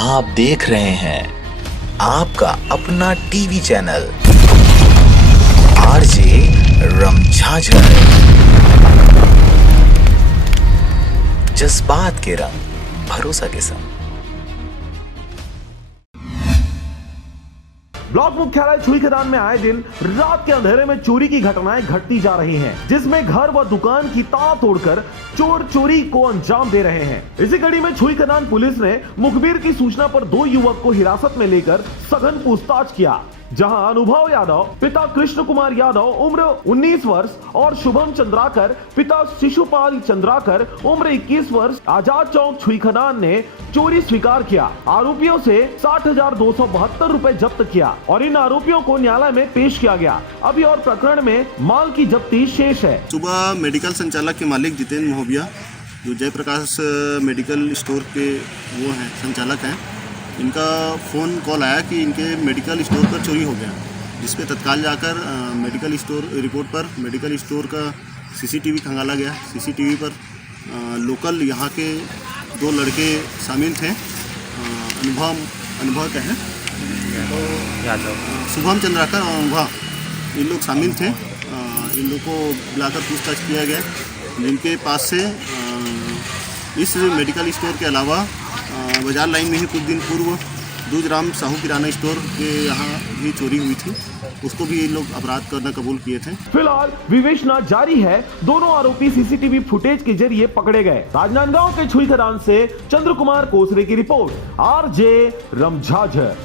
आप देख रहे हैं आपका अपना टीवी चैनल आरजे रमझाझर। जज्बात के रंग, भरोसा के संग। ब्लॉक मुख्यालय छुईखदान में आए दिन रात के अंधेरे में चोरी की घटनाएं घटती जा रही हैं, जिसमें घर व दुकान की ताला तोड़कर चोर चोरी को अंजाम दे रहे हैं। इसी कड़ी में छुईखदान पुलिस ने मुखबिर की सूचना पर 2 युवक को हिरासत में लेकर सघन पूछताछ किया, जहां अनुभव यादव पिता कृष्ण कुमार यादव उम्र 19 वर्ष और शुभम चंद्राकर पिता शिशुपाल चंद्राकर उम्र 21 वर्ष आजाद चौक छुईखदान ने चोरी स्वीकार किया। आरोपियों से 60,272 रुपए जब्त किया और इन आरोपियों को न्यायालय में पेश किया गया। अभी और प्रकरण में माल की जब्ती शेष है। सुबह मेडिकल संचालक के मालिक जितेंद्र महोबिया, जो जयप्रकाश मेडिकल स्टोर के वो हैं संचालक हैं, इनका फ़ोन कॉल आया कि इनके मेडिकल स्टोर पर चोरी हो गया, जिस पे तत्काल जाकर मेडिकल स्टोर रिपोर्ट पर मेडिकल स्टोर का सीसीटीवी खंगाला गया। सीसीटीवी पर लोकल यहाँ के 2 लड़के शामिल थे। अनुभव क्या है, शुभम चंद्राकर और अनुभव, इन लोग शामिल थे। इन लोग को बुलाकर पूछताछ किया गया, जिनके पास से इस मेडिकल स्टोर के अलावा बाजार लाइन में ही कुछ दिन पूर्व दूधराम साहू किराना स्टोर के यहाँ भी चोरी हुई थी, उसको भी ये लोग अपराध करना कबूल किए थे। फिलहाल विवेचना जारी है। दोनों आरोपी सीसीटीवी फुटेज के जरिए पकड़े गए। राजनांदगांव के छुईखदान से चंद्र कुमार कोसरे की रिपोर्ट, आरजे रमझाझर।